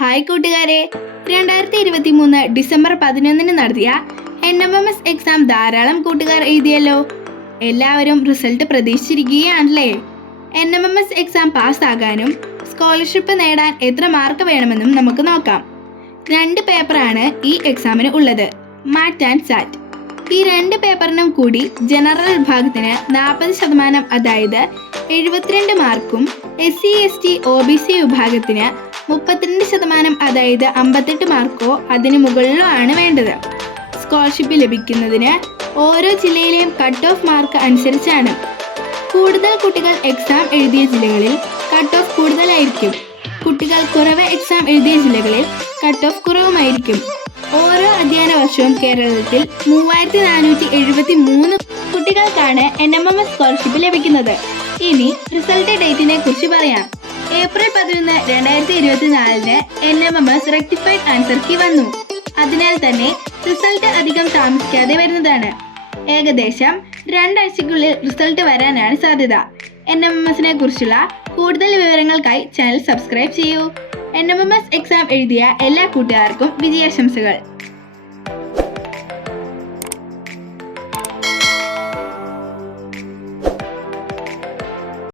Hi കൂട്ടുകാരെ, 2023 December 11 നടത്തിയ NMMS exam ധാരാളം കൂട്ടുകാർ എഴുതിയല്ലോ. എല്ലാവരും റിസൾട്ട് പ്രതീക്ഷിച്ചിരിക്കുകയാണല്ലേ. NMMS എക്സാം പാസ്സാകാനും സ്കോളർഷിപ്പ് നേടാൻ എത്ര മാർക്ക് വേണമെന്നും നമുക്ക് നോക്കാം. 2 പേപ്പറാണ് ഈ എക്സാമിന് ഉള്ളത്, മാറ്റ് ആൻഡ് സാറ്റ്. ഈ 2 പേപ്പറിനും കൂടി ജനറൽ വിഭാഗത്തിന് 40%, അതായത് 72 മാർക്കും SC/ST OBC വിഭാഗത്തിന് 32%, അതായത് 58 മാർക്കോ അതിന് മുകളിലോ ആണ് വേണ്ടത്. സ്കോളർഷിപ്പ് ലഭിക്കുന്നതിന് ഓരോ ജില്ലയിലെയും കട്ട് ഓഫ് മാർക്ക് അനുസരിച്ചാണ്. കൂടുതൽ കുട്ടികൾ എക്സാം എഴുതിയ ജില്ലകളിൽ കട്ട് ഓഫ് കൂടുതലായിരിക്കും. കുട്ടികൾ കുറവ് എക്സാം എഴുതിയ ജില്ലകളിൽ കട്ട് ഓഫ് കുറവുമായിരിക്കും. ഓരോ അധ്യയന വർഷവും കേരളത്തിൽ 3473 കുട്ടികൾക്കാണ് NMMS സ്കോളർഷിപ്പ് ലഭിക്കുന്നത്. ഇനി റിസൾട്ട് ഡേറ്റിനെ കുറിച്ച് പറയാം. April 11, 2024 NMMS rectified answer key വന്നു. അതിനാൽ തന്നെ റിസൾട്ട് അധികം താമസിക്കാതെ വരുന്നതാണ്. ഏകദേശം 2 ആഴ്ചയ്ക്കുള്ളിൽ റിസൾട്ട് വരാനാണ് സാധ്യത. NMMSനെ കുറിച്ചുള്ള കൂടുതൽ വിവരങ്ങൾക്കായി ചാനൽ സബ്സ്ക്രൈബ് ചെയ്യൂ. NMMS എക്സാം എഴുതിയ എല്ലാ കൂട്ടുകാർക്കും വിജയാശംസകൾ.